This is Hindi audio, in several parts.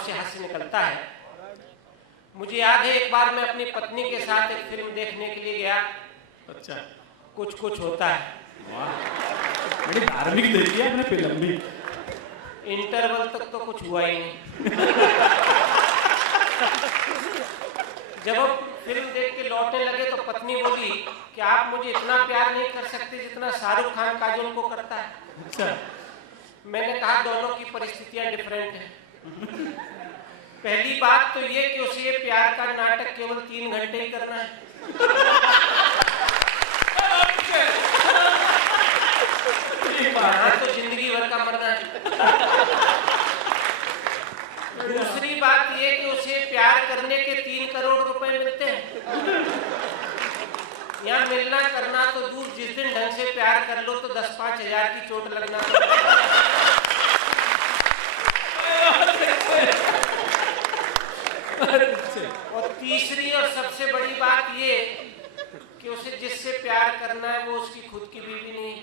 से हास्य निकलता है। मुझे याद है एक बार मैं अपनी पत्नी के साथ एक फिल्म देखने के लिए गया। अच्छा, कुछ कुछ होता है। बड़ी धार्मिक देखी है आपने फिल्म भी। इंटरवल तक तो कुछ हुआ ही नहीं। जब हम फिल्म देख के लौटने लगे तो पत्नी बोली कि आप मुझे इतना प्यार नहीं कर सकते जितना शाहरुख खान काजोल को करता है। अच्छा, मैंने कहा दोनों की परिस्थितियां डिफरेंट हैं। पहली बात तो ये कि उसे प्यार का नाटक केवल 3 घंटे ही करना है। तो जिंदगी भर का मरना है। दूसरी बात ये कि उसे प्यार करने के 3 करोड़ रुपए मिलते हैं। यहाँ मिलना करना तो दूर, जिस दिन ढंग से प्यार कर लो तो 10-5 हजार की चोट लगना। और तीसरी और सबसे बड़ी बात ये कि उसे जिससे प्यार करना है वो उसकी खुद की बीवी नहीं।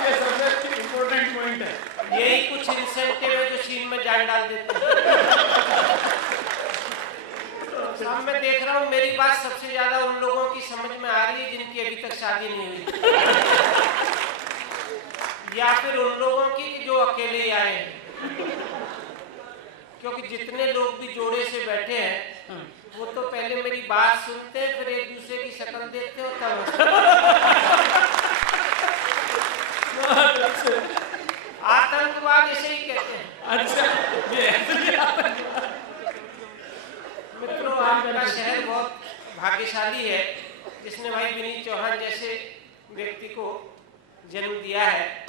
ये सबसे इम्पोर्टेंट पॉइंट है। यही कुछ इंसेंटिव है जो सीन में जान डाल देते हैं। साहब मैं देख रहा हूँ मेरी बात सबसे ज्यादा उन लोगों की समझ में आ रही है जिनकी अभी तक शादी नहीं हुई, या फिर उन लोगों की जो अकेले ही आए हैं। क्योंकि जितने लोग भी जोड़े से बैठे हैं वो तो पहले मेरी बात सुनते हैं, फिर एक दूसरे की शक्ल देखते हैं तब। आतंकवाद इसे ही कहते हैं। अच्छा, ये मित्रों, आपका शहर बहुत भाग्यशाली है जिसने भाई विनीत चौहान जैसे व्यक्ति को जन्म दिया है।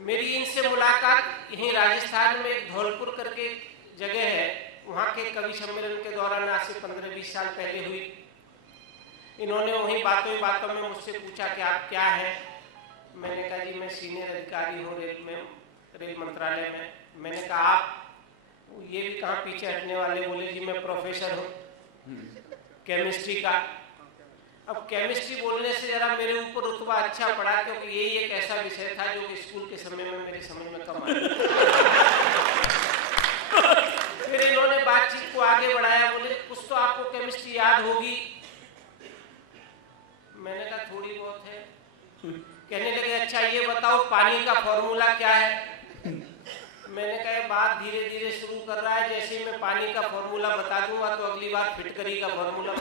मेरी इनसे मुलाकात यहीं राजस्थान में एक धौलपुर करके एक जगह है, वहाँ के कवि सम्मेलन के दौरान आज से 15-20 साल पहले हुई। इन्होंने वहीं बातों में मुझसे पूछा कि आप क्या हैं। मैंने कहा जी मैं सीनियर अधिकारी हूँ रेल मंत्रालय में। मैंने कहा आप, ये भी कहाँ पीछे हटने वाले। बोले जी मैं प्रोफेसर हूँ केमिस्ट्री का। अब केमिस्ट्री बोलने से जरा मेरे ऊपर रुतबा अच्छा पड़ा, क्योंकि यही एक ऐसा विषय था जो कि स्कूल के समय में मेरे समझ में कम आया। फिर इन्होंने बातचीत को आगे बढ़ाया। बोले कुछ तो आपको केमिस्ट्री याद होगी। मैंने कहा थोड़ी बहुत है। कहने लगे अच्छा ये बताओ पानी का फॉर्मूला क्या है। मैंने कहा बात धीरे धीरे शुरू कर रहा है, जैसे ही मैं पानी का फॉर्मूला बता दूंगा तो अगली बार फिटकरी का फॉर्मूला।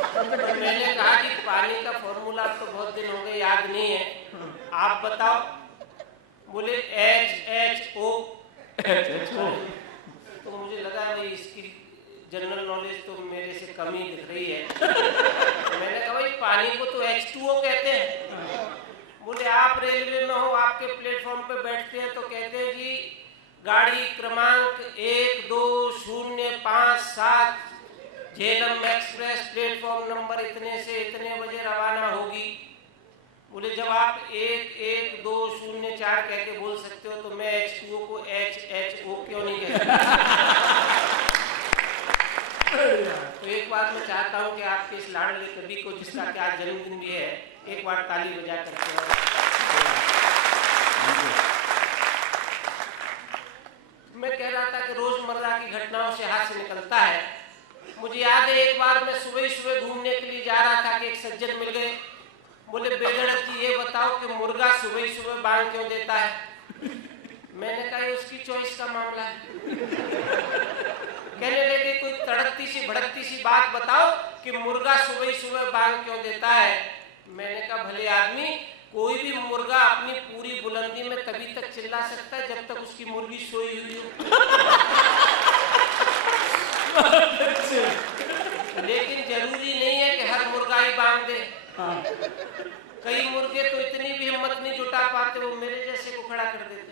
तो मैंने कहा कि पानी का फॉर्मूला तो बहुत दिन हो गए याद नहीं है, आप बताओ। बोले HHO। तो मुझे लगा भाई इसकी जनरल नॉलेज तो मेरे से कम ही दिख रही है। मैंने कहा भाई पानी को तो H2O कहते हैं। बोले आप रेलवे में हो, आपके प्लेटफॉर्म पे बैठते हैं तो कहते हैं जी गाड़ी क्रमांक 12057 झेलम एक्सप्रेस प्लेटफॉर्म नंबर इतने से इतने बजे रवाना होगी। बोले जब आप 11204 कह के बोल सकते हो तो मैं H2O को HHO क्यों नहीं कहता। तो एक बात मैं चाहता हूँ कि आपके इस लाडले कवि को, जिसका क्या जन्मदिन भी है, एक बार ताली बजा करके। मैं कह रहा था कि रोजमर्रा की घटनाओं से हास्य निकलता है। मुझे याद है एक बार मैं सुबह घूमने के लिए जा रहा था कि एक सज्जन मिल गए। बोले बेधड़क जी ये बताओ कि मुर्गा सुबह बांग क्यों देता है। मैंने कहा ये उसकी चॉइस का मामला है। कहने लगे कोई तड़कती सी भड़कती सी बात बताओ कि मुर्गा सुबह बांग क्यों देता है। मैंने कहा भले आदमी, कोई भी मुर्गा अपनी पूरी बुलंदी में तभी तक चिल्ला सकता है जब तक उसकी मुर्गी सोई हुई हो। लेकिन जरूरी नहीं है कि हर मुर्गा ही बांग दे। कई मुर्गे तो इतनी भी हिम्मत नहीं जुटा पाते, वो मेरे जैसे को खड़ा कर देते।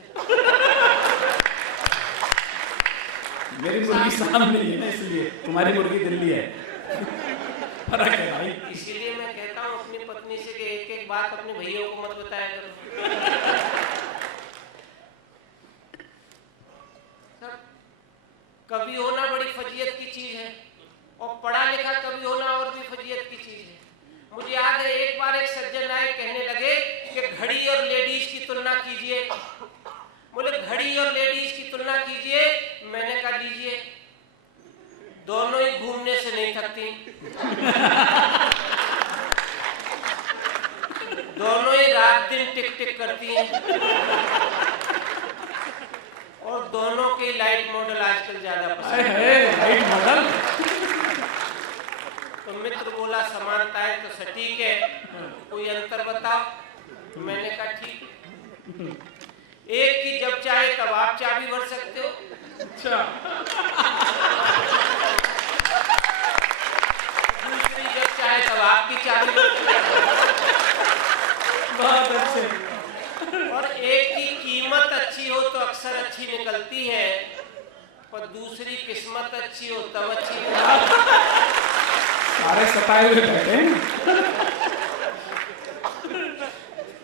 मेरी मुर्गी सामने है ना, इसलिए तुम्हारी मुर्गी दिल्ली है। फर्क है भाई। इसीलिए मैं कहता हूँ अपनी पत्नी से कि एक बात अपने भैया को मत बताया करो। कवि होना बड़ी फजीयत की चीज है और पढ़ा लिखा कवि होना और भी फजीयत की चीज है। मुझे याद है एक बार एक सज्जन आए, कहने लगे कि घड़ी और लेडीज की तुलना कीजिए। बोले घड़ी और लेडीज की तुलना कीजिए। मैंने कहा लीजिए, दोनों ही घूमने से नहीं थकती, दोनों ही रात दिन टिक टिक करती हैं, और दोनों के लाइट मॉडल आजकल ज्यादा पसंद है। Light model? तो मित्र बोला समानताएं तो सटीक है, कोई अंतर बताओ। तो मैंने कहा ठीक है, एक की जब चाहे तब आप चाबी भर सकते हो, अच्छा, दूसरी जब चाहे तब आपकी चाबी भर सकते हो। बहुत अच्छे। और एक की कीमत अच्छी हो तो अक्सर अच्छी निकलती है, पर दूसरी किस्मत अच्छी हो तब अच्छी निकलती। सारे सताए हुए बैठे हैं।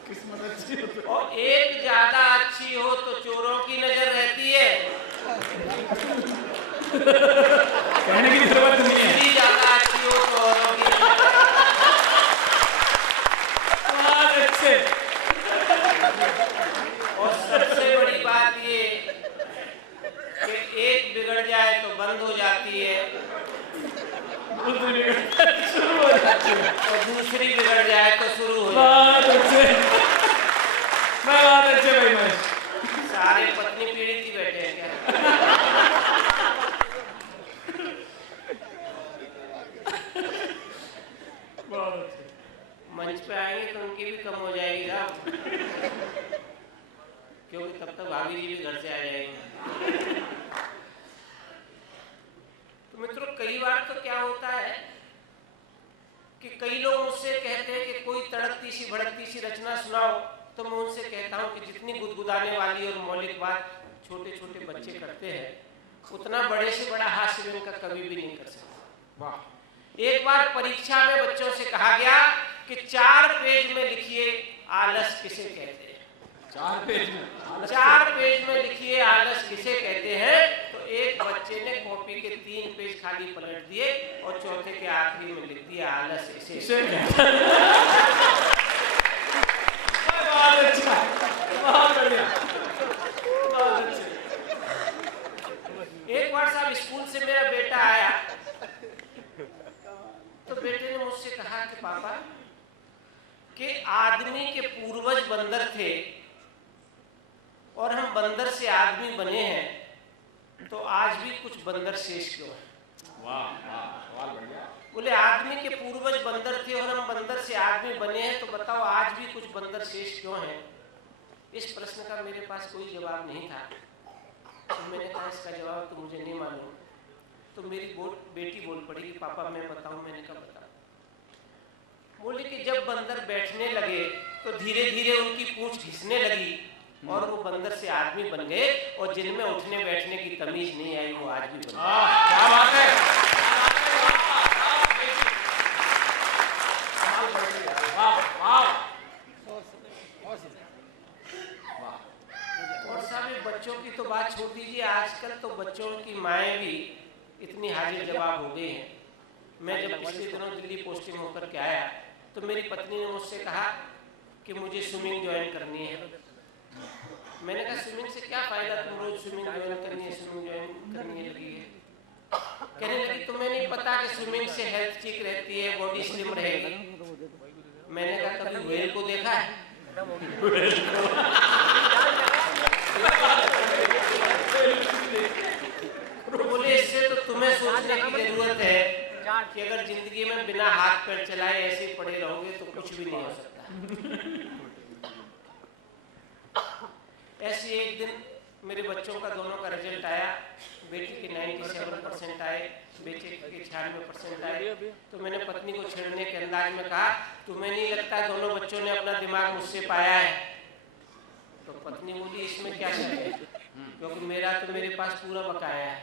किस्मत अच्छी हो तो। और एक ज्यादा अच्छी हो तो चोरों की नजर रहती है, कहने की जरूरत नहीं है। दूसरी ज्यादा अच्छी हो तो औरों की नजर। बहुत अच्छे। और सबसे बड़ी बात ये कि एक बिगड़ जाए तो बंद हो जाती है, शुरू हो जाती है। और दूसरी बिगड़ जाए तो शुरू हो जाती बहुत अच्छे, बहुत अच्छे भाई महेश। है। सारे पत्नी पीड़ित ही बैठे हैं क्या? बहुत अच्छे। मंच पे आएंगे तो उनकी भी कम हो जाएगी ना, क्योंकि तब तक भाभी जी भी घर से आ जाएंगे। तो मित्रों, कई बार तो क्या होता है कि कई लोग मुझसे कहते हैं कि कोई तड़कती सी भड़कती सी रचना सुनाओ, तो मैं उनसे कहता हूं कि जितनी गुदगुदाने वाली और मौलिक बात छोटे छोटे बच्चे करते हैं, उतना बड़े से बड़ा हास्य इनका कभी भी नहीं कर सकता। वाह। एक बार परीक्षा में बच्चों से कहा गया कि 4 पेज में लिखिए आलस किसे कहते हैं। 4 पेज में? 4 पेज में लिखिए आलस किसे कहते हैं। तो एक बच्चे ने कॉपी के 3 पेज खाली पलट दिए और चौथे के आखिरी में लिख दिया आलस इसे कहते हैं। बहुत अच्छा, बहुत बढ़िया, बहुत अच्छे। एक बार साहब स्कूल से मेरा बेटा आया, तो बेटे ने मुझसे कहा कि पापा, कि आदमी के पूर्वज बंदर थे और हम बंदर से आदमी बने हैं, तो आज भी कुछ बंदर शेष क्यों है? वाह वाह, सवाल बढ़िया। बोले आदमी के पूर्वज बंदर थे और हम बंदर से आदमी बने हैं, तो बताओ आज भी कुछ बंदर शेष क्यों हैं? इस प्रश्न का मेरे पास कोई जवाब नहीं था। तो मैंने कहा इसका जवाब तो मुझे नहीं मालूम। तो मेरी बेटी बोल पड़ी कि पापा मैं बताऊं। मैंने कहा बता। बोले कि जब बंदर बैठने लगे तो धीरे धीरे उनकी पूंछ घिसने लगी और वो बंदर से आदमी बन गए, और जिनमें उठने बैठने की तमीज नहीं आई वो आज भी बन गए। क्या बात है। और साहब बच्चों की तो बात छोड़ दीजिए, आजकल तो बच्चों की माएँ भी इतनी हाजिर जवाब हो गई हैं। मैं जब पिछले दिनों दिल्ली पोस्टिंग होकर के आया, तो मेरी पत्नी ने मुझसे कहा कि मुझे स्विमिंग ज्वाइन करनी है। मैंने कहा स्विमिंग से क्या फायदा, तुम रोज स्विमिंग ज्वाइन करनी है, स्विमिंग ज्वाइन करनी लगी है। कहने लगी तुम्हें नहीं पता कि स्विमिंग से हेल्थ ठीक रहती है, बॉडी स्लिम रहेगी। मैंने कहा कभी व्हेल को देखा है? बोले इससे तो तुम्हें सोचने की जरूरत है कि अगर जिंदगी में बिना हाथ पैर चलाए ऐसे ही पड़े रहोगे तो कुछ भी नहीं हो सकता। ऐसे एक दिन मेरे बच्चों का दोनों का रिजल्ट आया। बेटी के 97% आए, बेटे के 96% आए। तो मैंने पत्नी को छेड़ने के अंदाज में कहा, तुम्हें नहीं लगता दोनों बच्चों ने अपना दिमाग मुझसे पाया है? तो पत्नी बोली इसमें क्या शक है, क्योंकि मेरा तो मेरे पास पूरा बकाया है।